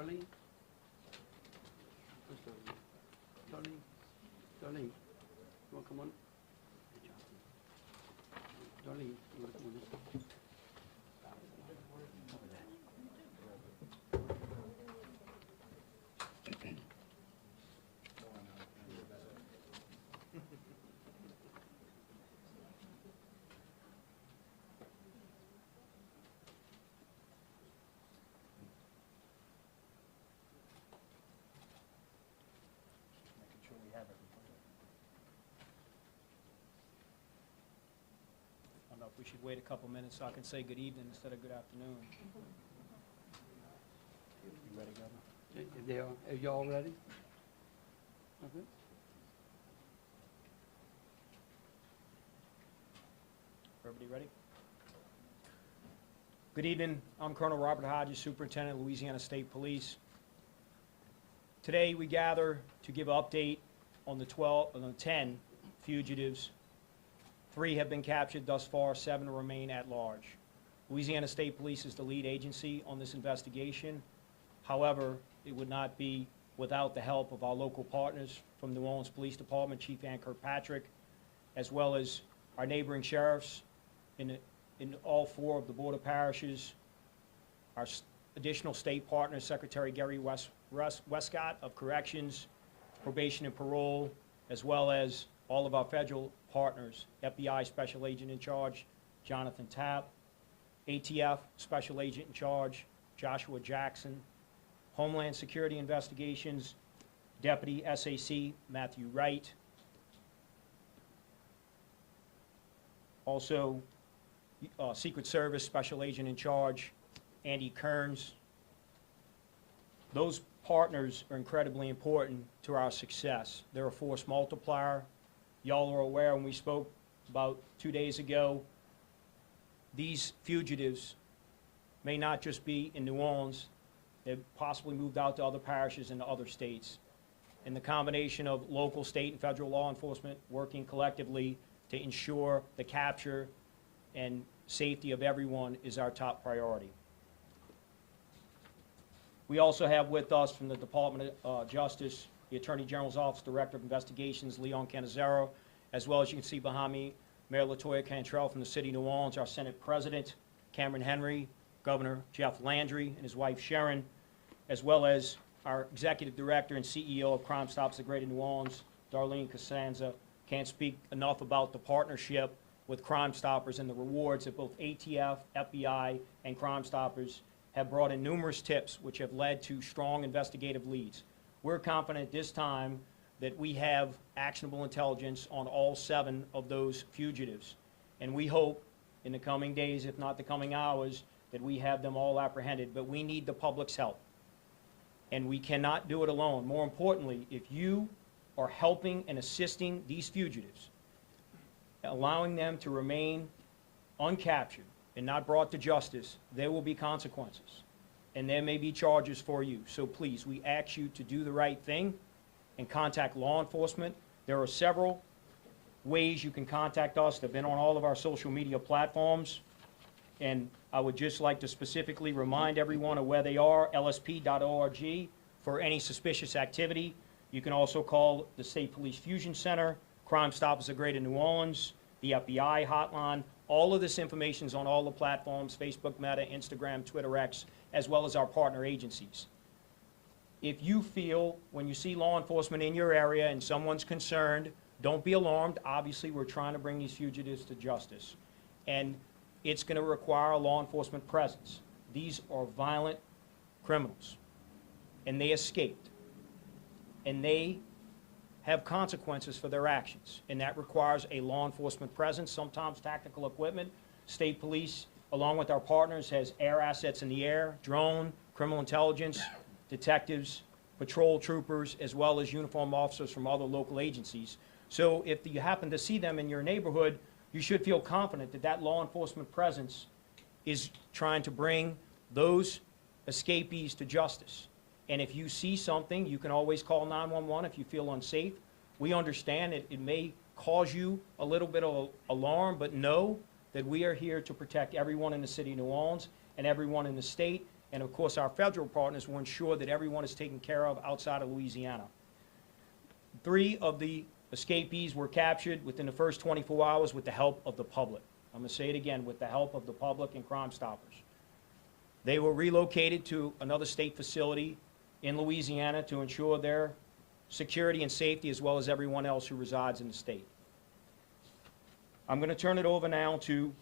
Darlene? Where's Darlene? Darlene, you wanna come on? Hey, Jonathan. Darlene, you wanna come on this side? Over there. Making sure we have everybody. I don't know if we should wait a couple minutes so I can say good evening instead of good afternoon. You ready, Governor? If they are y'all ready? Okay. Everybody ready? Good evening. I'm Colonel Robert Hodges, Superintendent of Louisiana State Police. Today we gather to give an update on the 10 fugitives. 3 have been captured thus far, 7 remain at large. Louisiana State Police is the lead agency on this investigation. However, it would not be without the help of our local partners from New Orleans Police Department, Chief Ann Kirkpatrick, as well as our neighboring sheriffs in all 4 of the border parishes, our additional state partners, Secretary Garrett Westcott of Corrections, Probation and Parole, as well as all of our federal partners, FBI Special Agent in Charge, Jonathan Tapp, ATF Special Agent in Charge, Joshua Jackson, Homeland Security Investigations, Deputy SAC Matthew Wright, also Secret Service Special Agent in Charge, Andy Kearns. Those partners are incredibly important to our success. They're a force multiplier. Y'all are aware when we spoke about 2 days ago, these fugitives may not just be in New Orleans, they've possibly moved out to other parishes and other states. And the combination of local, state, and federal law enforcement working collectively to ensure the capture and safety of everyone is our top priority. We also have with us from the Department of Justice, the Attorney General's Office, Director of Investigations, Leon Canizero, as well as you can see behind me, Mayor LaToya Cantrell from the City of New Orleans, our Senate President, Cameron Henry, Governor Jeff Landry, and his wife Sharon, as well as our Executive Director and CEO of Crime Stoppers of Greater New Orleans, Darlene Costanza. Can't speak enough about the partnership with Crime Stoppers and the rewards that both ATF, FBI, and Crime Stoppers have brought in numerous tips which have led to strong investigative leads. We're confident this time that we have actionable intelligence on all 7 of those fugitives. And we hope in the coming days, if not the coming hours, that we have them all apprehended. But we need the public's help. And we cannot do it alone. More importantly, if you are helping and assisting these fugitives, allowing them to remain uncaptured and not brought to justice, there will be consequences. And there may be charges for you. So please, we ask you to do the right thing and contact law enforcement. There are several ways you can contact us. They've been on all of our social media platforms. And I would just like to specifically remind everyone of where they are, lsp.org, for any suspicious activity. You can also call the State Police Fusion Center, Crime Stoppers of Greater New Orleans, the FBI hotline. All of this information is on all the platforms, Facebook, Meta, Instagram, Twitter, X, as well as our partner agencies. If you feel, when you see law enforcement in your area and someone's concerned, don't be alarmed. Obviously, we're trying to bring these fugitives to justice. And it's going to require a law enforcement presence. These are violent criminals. And they escaped. And they have consequences for their actions. And that requires a law enforcement presence, sometimes tactical equipment. State police, along with our partners, has air assets in the air, drone, criminal intelligence, detectives, patrol troopers, as well as uniformed officers from other local agencies. So if you happen to see them in your neighborhood, you should feel confident that that law enforcement presence is trying to bring those escapees to justice. And if you see something, you can always call 911 if you feel unsafe. We understand that it may cause you a little bit of alarm, but know that we are here to protect everyone in the City of New Orleans and everyone in the state. And of course, our federal partners will ensure that everyone is taken care of outside of Louisiana. 3 of the escapees were captured within the first 24 hours with the help of the public. I'm going to say it again, with the help of the public and Crime Stoppers. They were relocated to another state facility in Louisiana to ensure their security and safety, as well as everyone else who resides in the state. I'm going to turn it over now to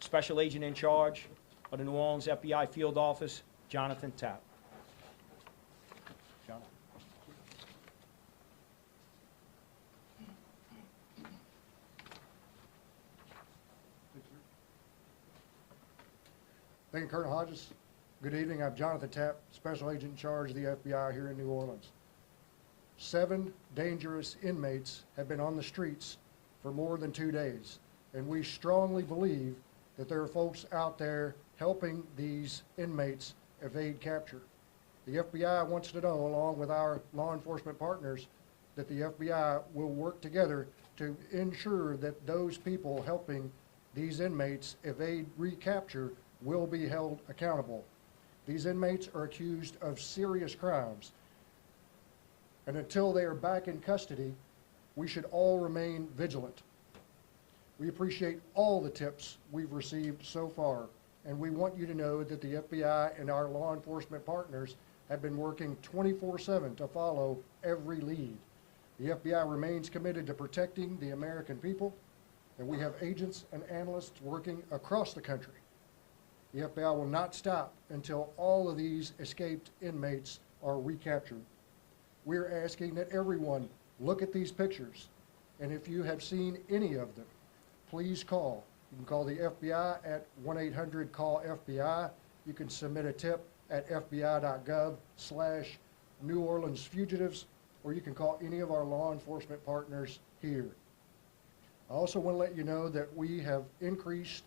Special Agent in charge of the New Orleans FBI Field Office, Jonathan Tapp. Jonathan. Thank you, Colonel Hodges. Good evening. I'm Jonathan Tapp, Special Agent in charge of the FBI here in New Orleans. 7 dangerous inmates have been on the streets for more than 2 days, and we strongly believe that there are folks out there helping these inmates evade capture. The FBI wants to know, along with our law enforcement partners, that the FBI will work together to ensure that those people helping these inmates evade recapture will be held accountable. These inmates are accused of serious crimes, and until they are back in custody, we should all remain vigilant. We appreciate all the tips we've received so far, and we want you to know that the FBI and our law enforcement partners have been working 24/7 to follow every lead. The FBI remains committed to protecting the American people, and we have agents and analysts working across the country. The FBI will not stop until all of these escaped inmates are recaptured. We're asking that everyone look at these pictures, and if you have seen any of them, please call. You can call the FBI at 1-800-CALL-FBI. You can submit a tip at fbi.gov/New Orleans Fugitives, or you can call any of our law enforcement partners here. I also want to let you know that we have increased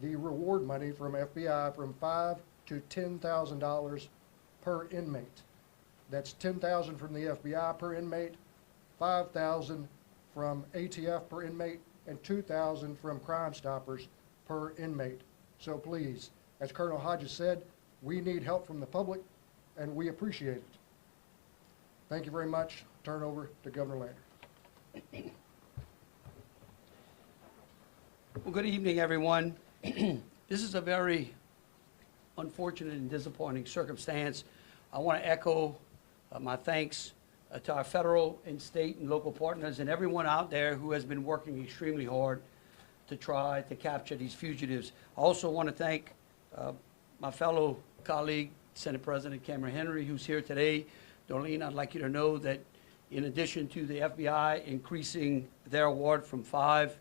the reward money from FBI from $5,000 to $10,000 per inmate. That's $10,000 from the FBI per inmate, $5,000 from ATF per inmate, and $2,000 from Crime Stoppers per inmate. So please, as Colonel Hodges said, we need help from the public, and we appreciate it. Thank you very much. Turn over to Governor Landry. Well, good evening, everyone. This is a very unfortunate and disappointing circumstance. I want to echo my thanks to our federal and state and local partners and everyone out there who has been working extremely hard to try to capture these fugitives. I also want to thank my fellow colleague, Senate President Cameron Henry, who's here today. Darlene, I'd like you to know that in addition to the FBI increasing their award from $5,000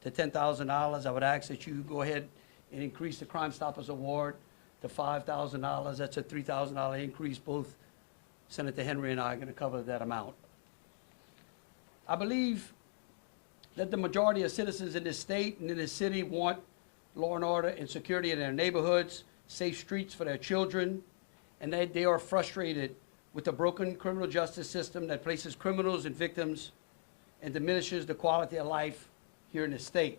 to $10,000, I would ask that you go ahead and increase the Crime Stoppers award to $5,000. That's a $3,000 increase. Both Senator Henry and I are going to cover that amount. I believe that the majority of citizens in this state and in this city want law and order and security in their neighborhoods, safe streets for their children, and that they are frustrated with the broken criminal justice system that places criminals and victims and diminishes the quality of life here in the state.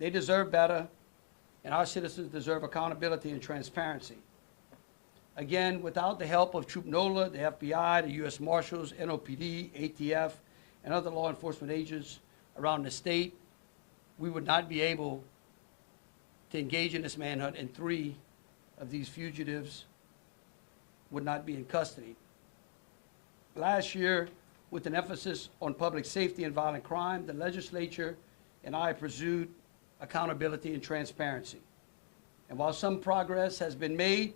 They deserve better, and our citizens deserve accountability and transparency. Again, without the help of Troop NOLA, the FBI, the U.S. Marshals, NOPD, ATF, and other law enforcement agents around the state, we would not be able to engage in this manhunt, and 3 of these fugitives would not be in custody. Last year, with an emphasis on public safety and violent crime, the legislature and I pursued accountability and transparency. And while some progress has been made,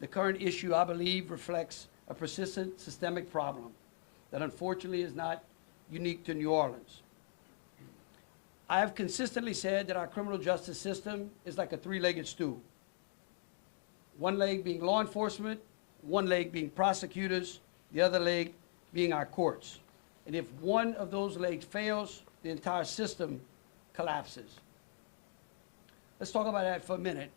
the current issue, I believe, reflects a persistent systemic problem that unfortunately is not unique to New Orleans. I have consistently said that our criminal justice system is like a 3-legged stool. One leg being law enforcement, one leg being prosecutors, the other leg being our courts. And if one of those legs fails, the entire system collapses. Let's talk about that for a minute.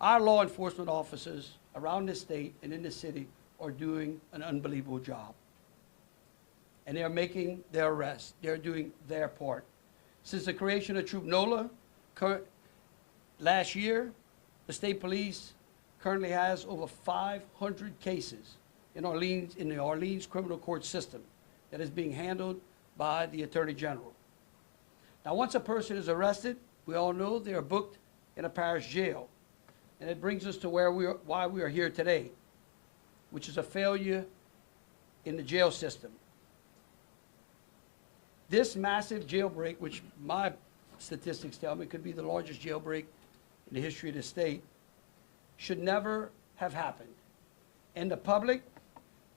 Our law enforcement officers around this state and in this city are doing an unbelievable job. And they are making their arrests. They're doing their part. Since the creation of Troop NOLA last year, the state police currently has over 500 cases in the Orleans criminal court system that is being handled by the Attorney General. Now, once a person is arrested, we all know they are booked in a parish jail. And it brings us to why we are here today, which is a failure in the jail system. This massive jailbreak, which my statistics tell me could be the largest jailbreak in the history of the state, should never have happened. And the public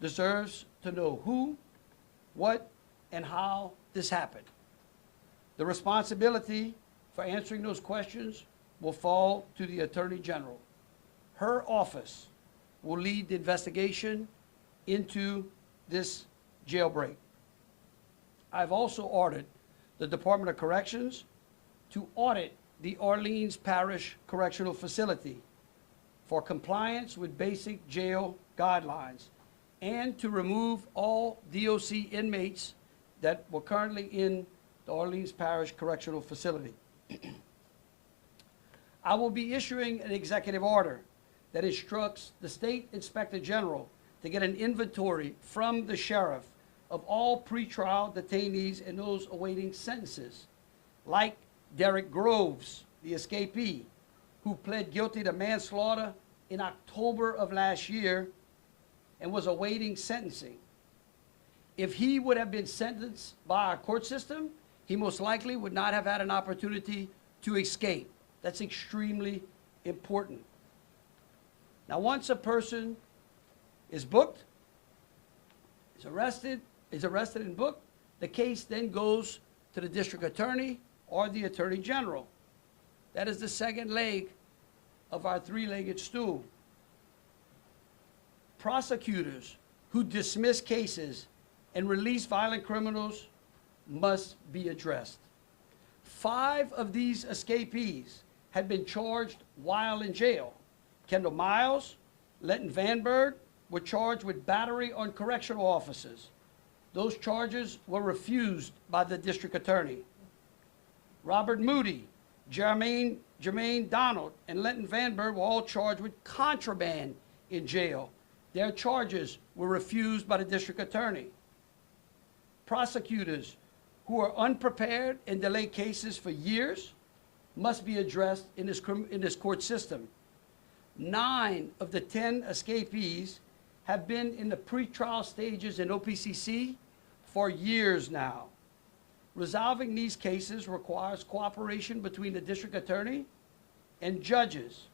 deserves to know who, what, and how this happened. The responsibility for answering those questions will fall to the Attorney General. Her office will lead the investigation into this jailbreak. I've also ordered the Department of Corrections to audit the Orleans Parish Correctional Facility for compliance with basic jail guidelines and to remove all DOC inmates that were currently in the Orleans Parish Correctional Facility. I will be issuing an executive order that instructs the State Inspector General to get an inventory from the sheriff of all pretrial detainees and those awaiting sentences, like Derek Groves, the escapee, who pled guilty to manslaughter in October of last year and was awaiting sentencing. If he would have been sentenced by our court system, he most likely would not have had an opportunity to escape. That's extremely important. Now, once a person is booked, is arrested and booked, the case then goes to the district attorney or the attorney general. That is the second leg of our three-legged stool. Prosecutors who dismiss cases and release violent criminals must be addressed. 5 of these escapees had been charged while in jail. Kendall Miles, Lenton Vanberg were charged with battery on correctional officers. Those charges were refused by the district attorney. Robert Moody, Jermaine Donald, and Lenton Vanberg were all charged with contraband in jail. Their charges were refused by the district attorney. Prosecutors who are unprepared and delay cases for years must be addressed in this court system. 9 of the 10 escapees have been in the pretrial stages in OPCC for years now. Resolving these cases requires cooperation between the district attorney and judges,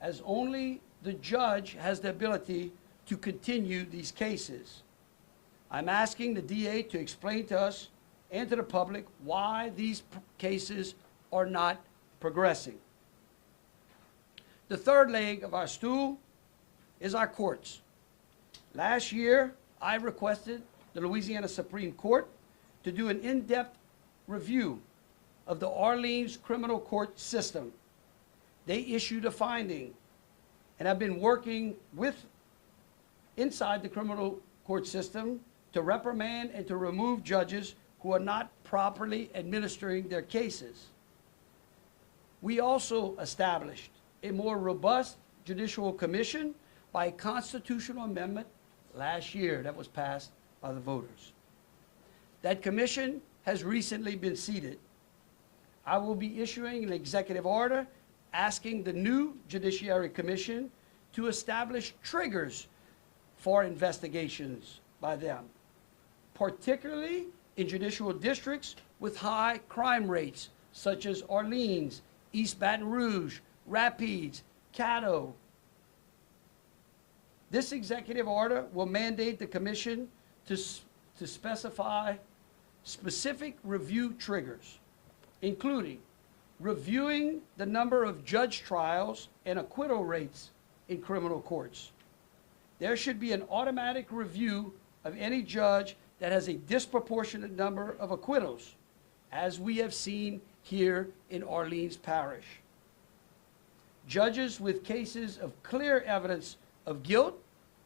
as only the judge has the ability to continue these cases. I'm asking the DA to explain to us and to the public why these cases are not progressing. The third leg of our stool is our courts. Last year, I requested the Louisiana Supreme Court to do an in-depth review of the Orleans criminal court system. They issued a finding, and I've been working inside the criminal court system to reprimand and to remove judges who are not properly administering their cases. We also established a more robust judicial commission by a constitutional amendment last year that was passed by the voters. That commission has recently been seated. I will be issuing an executive order asking the new Judiciary Commission to establish triggers for investigations by them, particularly in judicial districts with high crime rates, such as Orleans, East Baton Rouge, Rapides, Caddo. This executive order will mandate the commission to specify specific review triggers, including reviewing the number of judge trials and acquittal rates in criminal courts. There should be an automatic review of any judge that has a disproportionate number of acquittals, as we have seen here in Orleans Parish. Judges with cases of clear evidence of guilt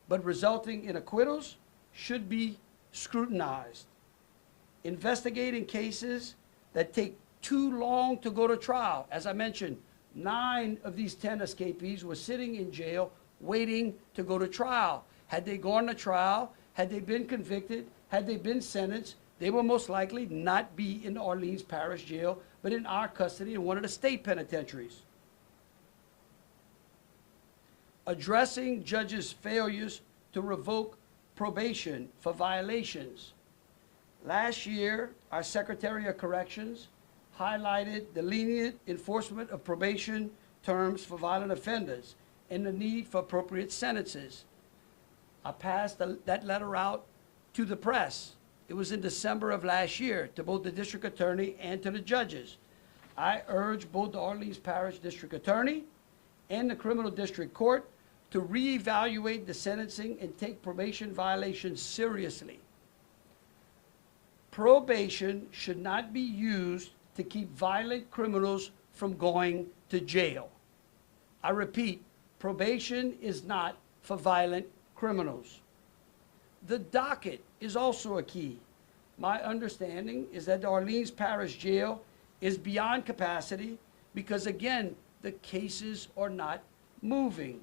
but resulting in acquittals should be scrutinized. Investigating cases that take too long to go to trial, as I mentioned, 9 of these 10 escapees were sitting in jail waiting to go to trial. Had they gone to trial, had they been convicted, had they been sentenced, they will most likely not be in Orleans Parish Jail, but in our custody in one of the state penitentiaries. Addressing judges' failures to revoke probation for violations. Last year, our Secretary of Corrections highlighted the lenient enforcement of probation terms for violent offenders and the need for appropriate sentences. I passed that letter out to the press. It was in December of last year to both the district attorney and to the judges. I urge both the Orleans Parish District Attorney and the Criminal District Court to reevaluate the sentencing and take probation violations seriously. Probation should not be used to keep violent criminals from going to jail. I repeat, probation is not for violent criminals. The docket is also a key. My understanding is that the Orleans Parish Jail is beyond capacity because, again, the cases are not moving,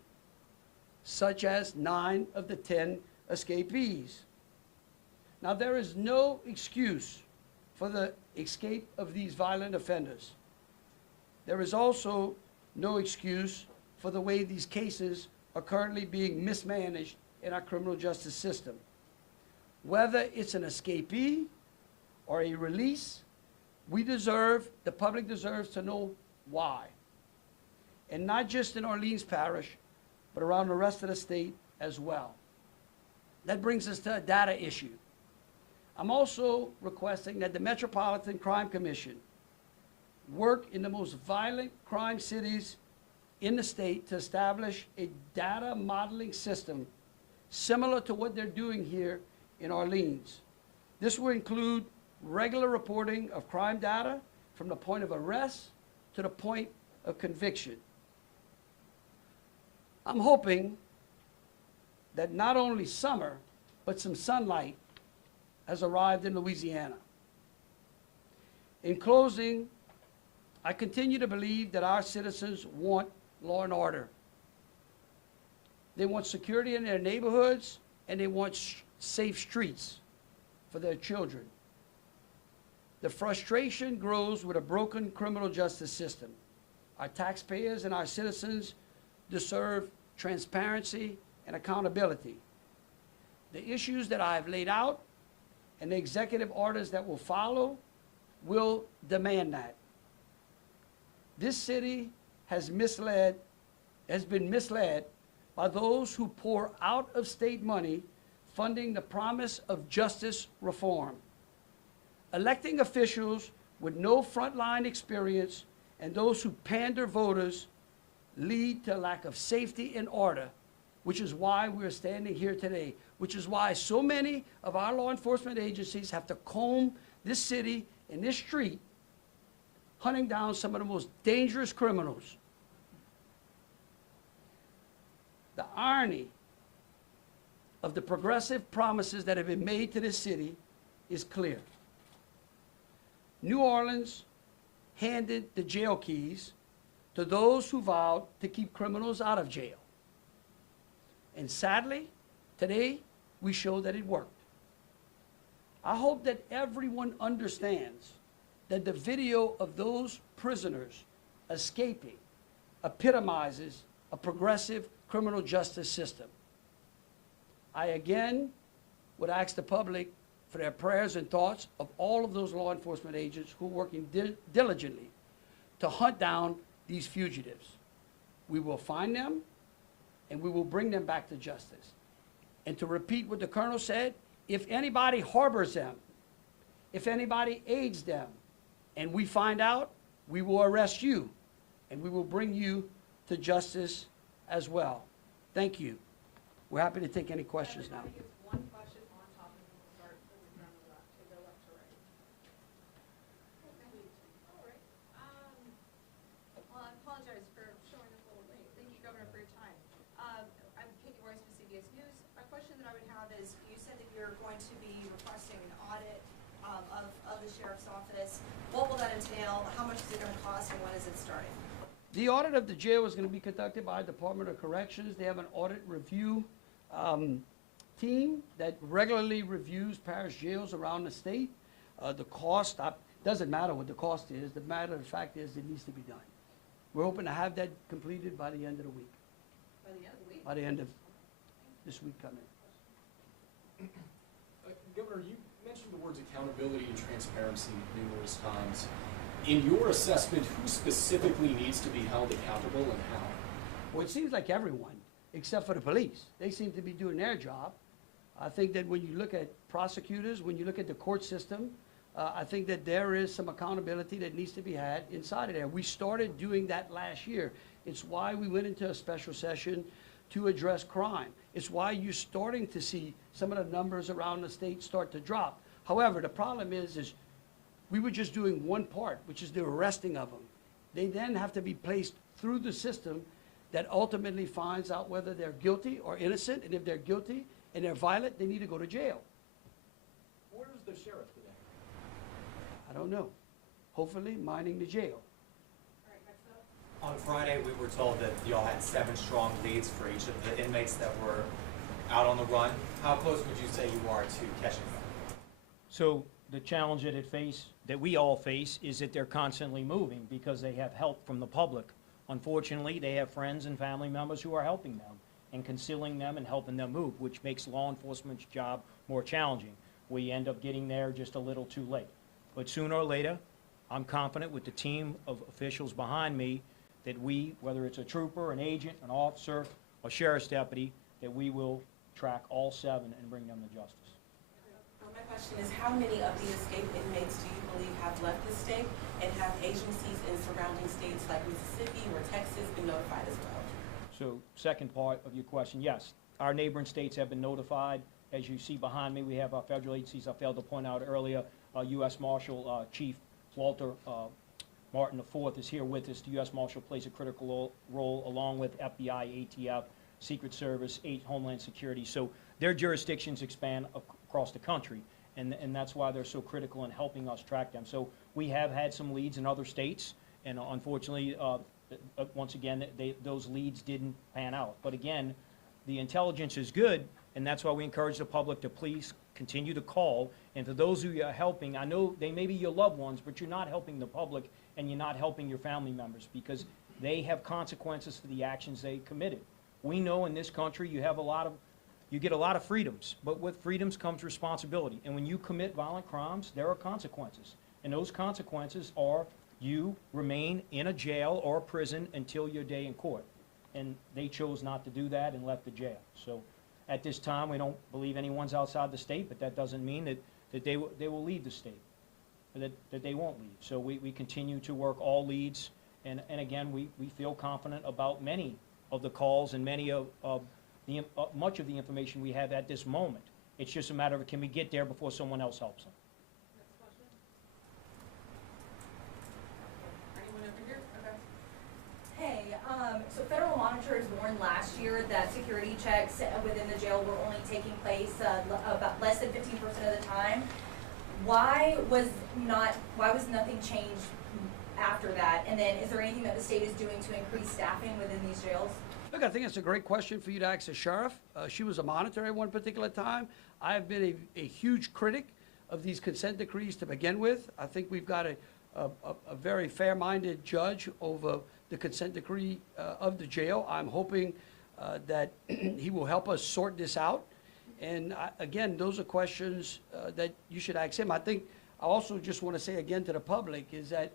such as 9 of the 10 escapees. Now, there is no excuse for the escape of these violent offenders. There is also no excuse for the way these cases are currently being mismanaged in our criminal justice system. Whether it's an escapee or a release, the public deserves to know why. And not just in Orleans Parish, but around the rest of the state as well. That brings us to a data issue. I'm also requesting that the Metropolitan Crime Commission work in the most violent crime cities in the state to establish a data modeling system similar to what they're doing here in Orleans. This will include regular reporting of crime data from the point of arrest to the point of conviction. I'm hoping that not only summer, but some sunlight has arrived in Louisiana. In closing, I continue to believe that our citizens want law and order. They want security in their neighborhoods, and they want safe streets for their children. The frustration grows with a broken criminal justice system. Our taxpayers and our citizens deserve transparency and accountability. The issues that I've laid out and the executive orders that will follow will demand that. This city has been misled by those who pour out-of-state money funding the promise of justice reform. Electing officials with no frontline experience and those who pander voters lead to a lack of safety and order, which is why we're standing here today, which is why so many of our law enforcement agencies have to comb this city and this street, hunting down some of the most dangerous criminals. The irony of the progressive promises that have been made to this city is clear. New Orleans handed the jail keys to those who vowed to keep criminals out of jail. And sadly, today, we show that it worked. I hope that everyone understands that the video of those prisoners escaping epitomizes a progressive criminal justice system. I again would ask the public for their prayers and thoughts of all of those law enforcement agents who are working diligently to hunt down these fugitives. We will find them and we will bring them back to justice. And to repeat what the colonel said, if anybody harbors them, if anybody aids them, and we find out, we will arrest you and we will bring you to justice as well. Thank you. We're happy to take any questions now. One question on top and we'll start from the left to go left to right. All right. Well, I apologize for showing up a little late. Thank you, Governor, for your time. I'm Katie Royce with CBS News. A question that I would have is, you said that you're going to be requesting an audit of the sheriff's office. What will that entail? How much is it going to cost, and when is it starting? The audit of the jail is going to be conducted by Department of Corrections. They have an audit review team that regularly reviews parish jails around the state. The cost, doesn't matter what the cost is. The matter of fact is it needs to be done. We're hoping to have that completed by the end of the week, By the end of the week? by the end of this week coming. Governor, you mentioned the words accountability and transparency numerous times. In your assessment, who specifically needs to be held accountable and how? Well, it seems like everyone, except for the police. They seem to be doing their job. I think that when you look at prosecutors, when you look at the court system, I think that there is some accountability that needs to be had inside of there. We started doing that last year. It's why we went into a special session to address crime. It's why you're starting to see some of the numbers around the state start to drop. However, the problem is we were just doing one part, which is the arresting of them. They then have to be placed through the system that ultimately finds out whether they're guilty or innocent, and if they're guilty and they're violent, they need to go to jail. Where is the sheriff today? I don't know. Hopefully minding the jail. All right, next up. On Friday, we were told that y'all had 7 strong leads for each of the inmates that were out on the run. How close would you say you are to catching them? So the challenge that we all face is that they're constantly moving because they have help from the public. Unfortunately, they have friends and family members who are helping them and concealing them and helping them move, which makes law enforcement's job more challenging. We end up getting there just a little too late. But sooner or later, I'm confident with the team of officials behind me that we, whether it's a trooper, an agent, an officer, a sheriff's deputy, that we will track all 7 and bring them to justice. My question is, how many of the escaped inmates do you believe have left the state, and have agencies in surrounding states like Mississippi or Texas been notified as well? So, second part of your question, yes. Our neighboring states have been notified. As you see behind me, we have our federal agencies. I failed to point out earlier, U.S. Marshal Chief Walter Martin IV is here with us. The U.S. Marshal plays a critical role along with FBI, ATF, Secret Service, Homeland Security. So their jurisdictions expand across the country, and that's why they're so critical in helping us track them. So we have had some leads in other states, and unfortunately, once again, those leads didn't pan out. But again, the intelligence is good, and that's why we encourage the public to please continue to call. And for those who are helping, I know they may be your loved ones, but you're not helping the public and you're not helping your family members because they have consequences for the actions they committed. We know in this country you get a lot of freedoms, but with freedoms comes responsibility. And when you commit violent crimes, there are consequences. And those consequences are you remain in a jail or a prison until your day in court. And they chose not to do that and left the jail. So at this time, we don't believe anyone's outside the state, but that doesn't mean that they will leave the state, or that they won't leave. So we continue to work all leads, and again, we feel confident about many of the calls and many of much of the information we have at this moment. It's just a matter of can we get there before someone else helps them. Next question. Anyone over here? Okay. Hey, so federal monitors warned last year that security checks within the jail were only taking place about less than 15% of the time. Why was nothing changed after that? And then is there anything that the state is doing to increase staffing within these jails? Look, I think it's a great question for you to ask the sheriff. She was a monitor at one particular time. I've been a huge critic of these consent decrees to begin with. I think we've got a very fair-minded judge over the consent decree of the jail. I'm hoping that he will help us sort this out. And again, those are questions that you should ask him. I think I also just want to say again to the public is that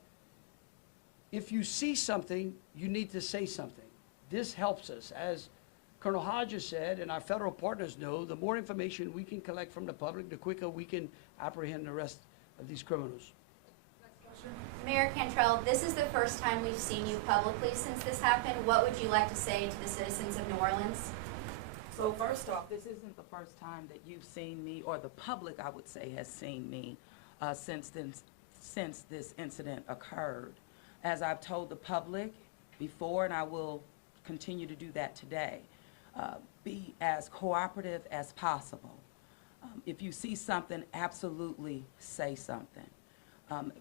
if you see something, you need to say something. This helps us. As Colonel Hodges said, and our federal partners know, the more information we can collect from the public, the quicker we can apprehend the rest of these criminals. Next question. Mayor Cantrell, this is the first time we've seen you publicly since this happened. What would you like to say to the citizens of New Orleans? So first off, this isn't the first time that you've seen me, or the public, I would say, has seen me since this incident occurred. As I've told the public before, and I will continue to do that today, be as cooperative as possible. If you see something, absolutely say something.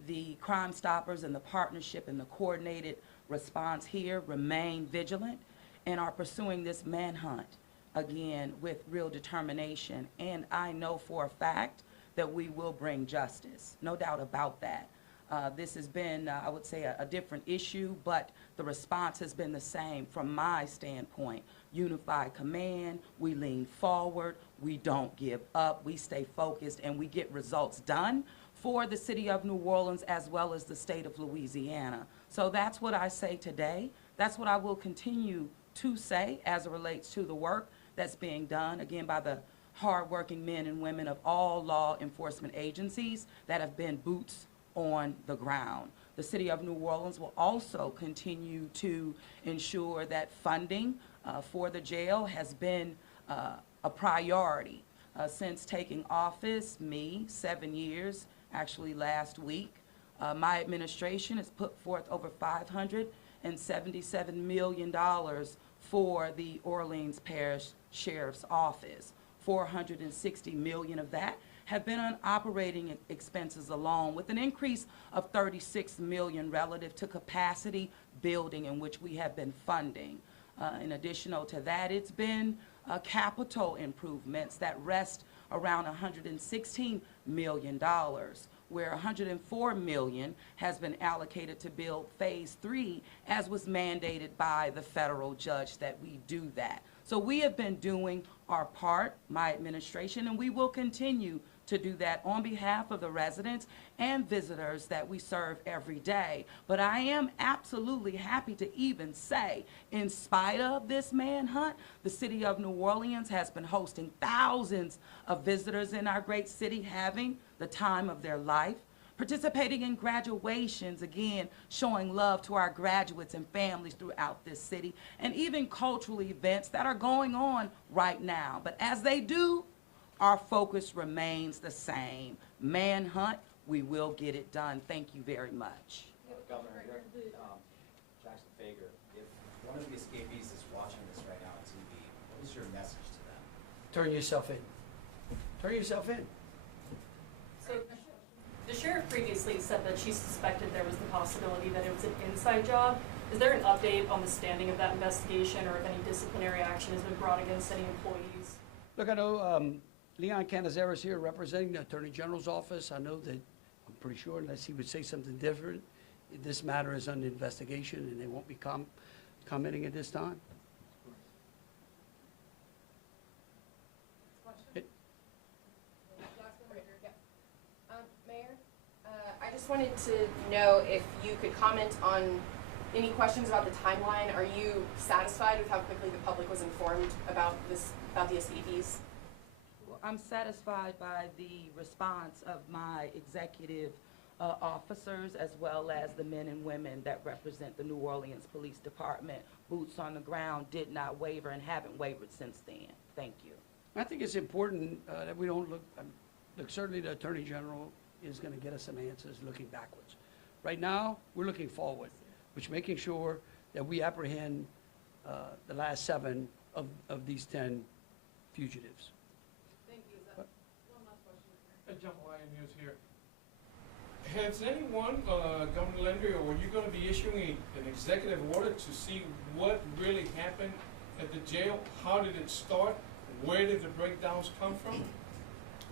The Crime Stoppers and the partnership and the coordinated response here remain vigilant and are pursuing this manhunt, again, with real determination. And I know for a fact that we will bring justice, no doubt about that. This has been, I would say, a different issue, but the response has been the same from my standpoint. Unified command, we lean forward, we don't give up, we stay focused, and we get results done for the city of New Orleans as well as the state of Louisiana. So that's what I say today. That's what I will continue to say as it relates to the work that's being done, again, by the hardworking men and women of all law enforcement agencies that have been boots on the ground. The city of New Orleans will also continue to ensure that funding for the jail has been a priority since taking office, 7 years, actually last week. My administration has put forth over $577 million for the Orleans Parish Sheriff's Office. $460 million of that have been on operating expenses alone, with an increase of $36 million relative to capacity building in which we have been funding. In addition to that, it's been capital improvements that rest around $116 million, where $104 million has been allocated to build phase 3, as was mandated by the federal judge that we do that. So we have been doing our part, my administration, and we will continue to do that on behalf of the residents and visitors that we serve every day. But I am absolutely happy to even say, in spite of this manhunt, the city of New Orleans has been hosting thousands of visitors in our great city, having the time of their life, participating in graduations, again, showing love to our graduates and families throughout this city, and even cultural events that are going on right now. But as they do, our focus remains the same. Manhunt, we will get it done. Thank you very much. Governor, Jackson Fager, if one of the escapees is watching this right now on TV, what is your message to them? Turn yourself in. Turn yourself in. So the sheriff previously said that she suspected there was the possibility that it was an inside job. Is there an update on the standing of that investigation, or if any disciplinary action has been brought against any employees? Look, I know Leon Canizero is here representing the Attorney General's office. I know that, I'm pretty sure, unless he would say something different, this matter is under investigation and they won't be commenting at this time. Mayor, I just wanted to know if you could comment on any questions about the timeline. Are you satisfied with how quickly the public was informed about the escapees? Well, I'm satisfied by the response of my executive officers, as well as the men and women that represent the New Orleans Police Department. Boots on the ground did not waver and haven't wavered since then. Thank you. I think it's important that we don't look, certainly the Attorney General is going to get us some answers looking backwards. Right now, we're looking forward, which making sure that we apprehend the last 7 of these 10 fugitives. Thank you. One last question. Jeff Landry is here. Has anyone, Governor Landry, or were you going to be issuing an executive order to see what really happened at the jail? How did it start? Where did the breakdowns come from?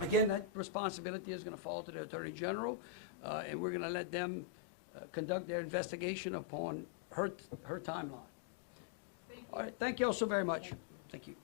Again, that responsibility is going to fall to the Attorney General, and we're going to let them conduct their investigation upon her timeline. All right, thank you all so very much. Thank you.